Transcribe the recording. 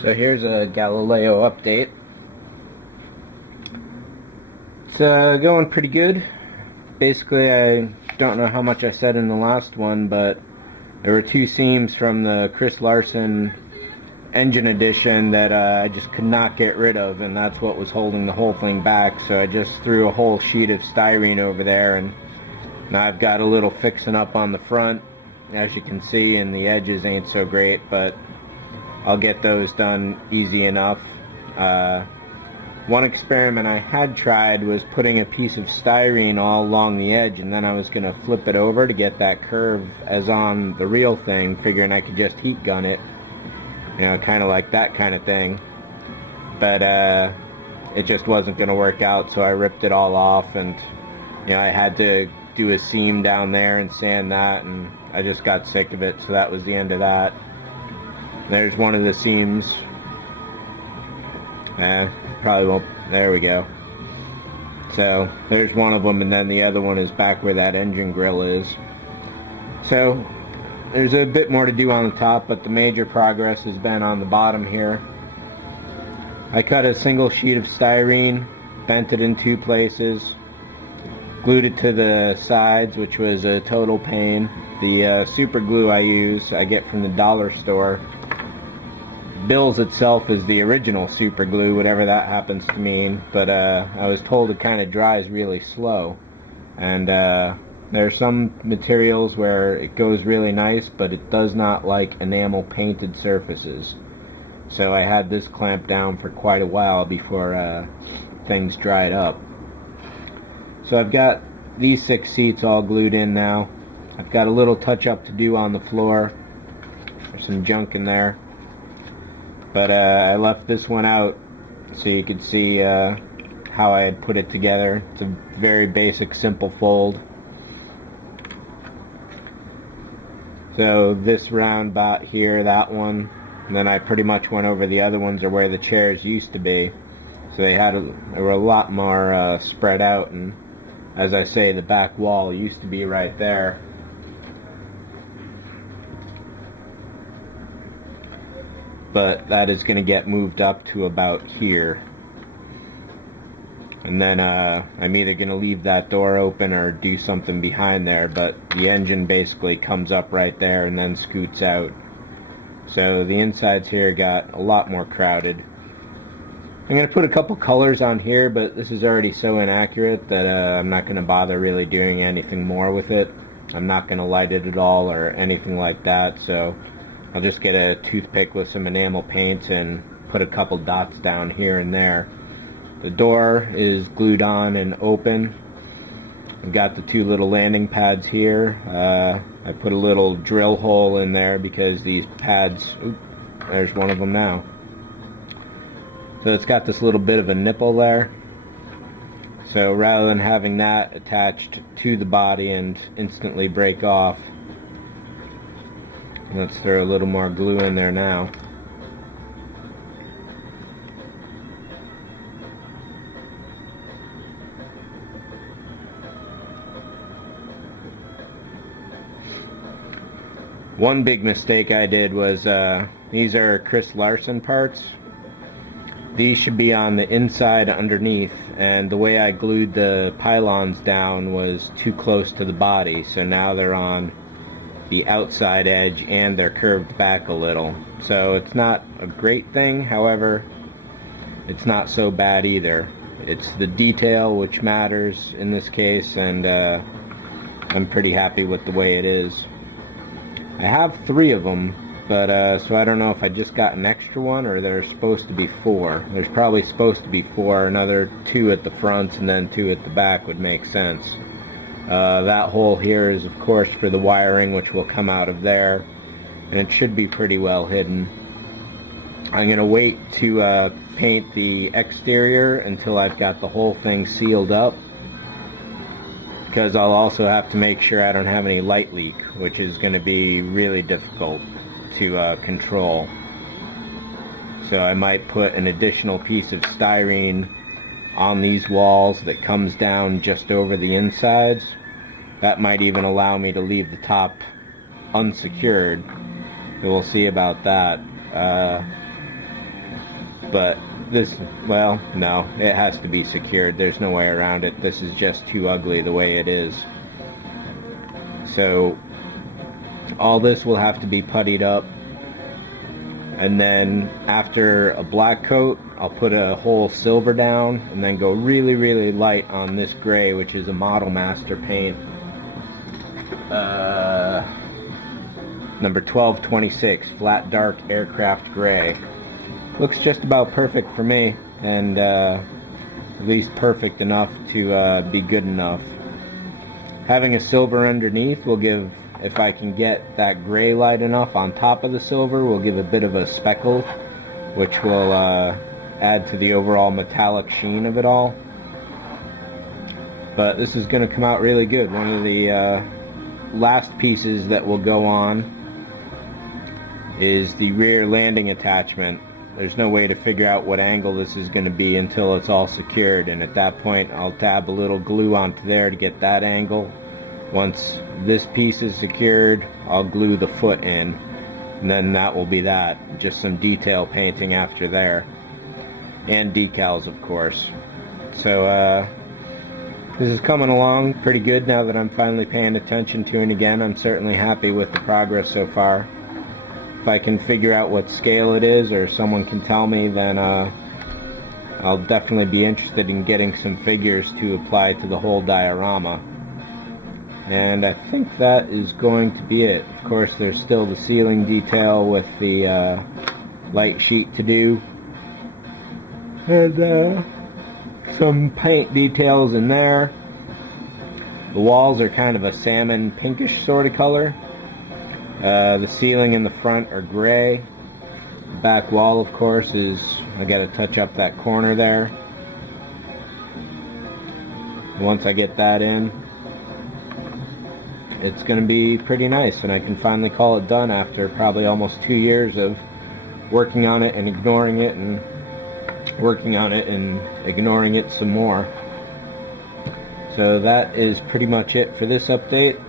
So here's a Galileo update. It's going pretty good. Basically, I don't know how much I said in the last one, but there were two seams from the Chris Larson engine edition that I just could not get rid of, and that's what was holding the whole thing back. So I just threw a whole sheet of styrene over there, and now I've got a little fixing up on the front, as you can see, and the edges ain't so great, but I'll get those done easy enough. One experiment I had tried was putting a piece of styrene all along the edge, and then I was going to flip it over to get that curve as on the real thing, figuring I could just heat gun it, you know, kind of like that kind of thing. But it just wasn't going to work out, so I ripped it all off, and you know, I had to do a seam down there and sand that, and I just got sick of it, so that was the end of that. There's one of the seams. Probably won't. There we go. So there's one of them, and then the other one is back where that engine grill is. So there's a bit more to do on the top, but the major progress has been on the bottom here. I cut a single sheet of styrene, bent it in two places, glued it to the sides, which was a total pain. The super glue I use, I get from the dollar store. Bills itself is the original super glue, whatever that happens to mean, but I was told it kind of dries really slow, and there are some materials where it goes really nice, but it does not like enamel painted surfaces. So I had this clamped down for quite a while before things dried up. So I've got these 6 seats all glued in now. I've got a little touch up to do on the floor. There's some junk in there. But I left this one out so you could see how I had put it together. It's a very basic, simple fold. So this roundabout here, that one, and then I pretty much went over the other ones are where the chairs used to be. So they were a lot more spread out, and as I say, the back wall used to be right there. But that is going to get moved up to about here, and then I'm either going to leave that door open or do something behind there, but the engine basically comes up right there and then scoots out. So the insides here got a lot more crowded. I'm going to put a couple colors on here, but this is already so inaccurate that I'm not going to bother really doing anything more with it. I'm not going to light it at all or anything like that, so I'll just get a toothpick with some enamel paint and put a couple dots down here and there. The door is glued on and open. I've got the 2 little landing pads here. I put a little drill hole in there because these pads, there's one of them now. So it's got this little bit of a nipple there. So rather than having that attached to the body and instantly break off, let's throw a little more glue in there now. One big mistake I did was, these are Chris Larson parts. These should be on the inside underneath, and the way I glued the pylons down was too close to the body, so now they're on the outside edge and they're curved back a little. So it's not a great thing, however, it's not so bad either. It's the detail which matters in this case, and I'm pretty happy with the way it is. I have 3 of them, but so I don't know if I just got an extra one or there's supposed to be 4. There's probably supposed to be 4, another 2 at the front and then 2 at the back would make sense. That hole here is of course for the wiring, which will come out of there, and it should be pretty well hidden. I'm going to wait to paint the exterior until I've got the whole thing sealed up, because I'll also have to make sure I don't have any light leak, which is going to be really difficult to control. So I might put an additional piece of styrene on these walls that comes down just over the insides. That might even allow me to leave the top unsecured. We'll see about that. But this, well, no, it has to be secured. There's no way around it. This is just too ugly the way it is. So all this will have to be puttied up, and then after a black coat I'll put a whole silver down and then go really, really light on this gray, which is a Model Master paint, number 1226, flat dark aircraft gray. Looks just about perfect for me, and at least perfect enough to be good enough. Having a silver underneath will give, if I can get that gray light enough on top of the silver, will give a bit of a speckle, which will add to the overall metallic sheen of it all. But this is going to come out really good. One of the last pieces that will go on is the rear landing attachment. There's no way to figure out what angle this is going to be until it's all secured, and at that point I'll dab a little glue onto there to get that angle. Once this piece is secured, I'll glue the foot in, and then that will be that. Just some detail painting after there, and decals, of course. So this is coming along pretty good now that I'm finally paying attention to it again. I'm certainly happy with the progress so far. If I can figure out what scale it is, or someone can tell me, then I'll definitely be interested in getting some figures to apply to the whole diorama. And I think that is going to be it. Of course, there's still the ceiling detail with the light sheet to do, and some paint details in there. The walls are kind of a salmon pinkish sort of color. The ceiling in the front are gray. The back wall, of course, is, I gotta touch up that corner there. Once I get that in, it's gonna be pretty nice, and I can finally call it done after probably almost 2 years of working on it and ignoring it, and working on it and ignoring it some more. So that is pretty much it for this update.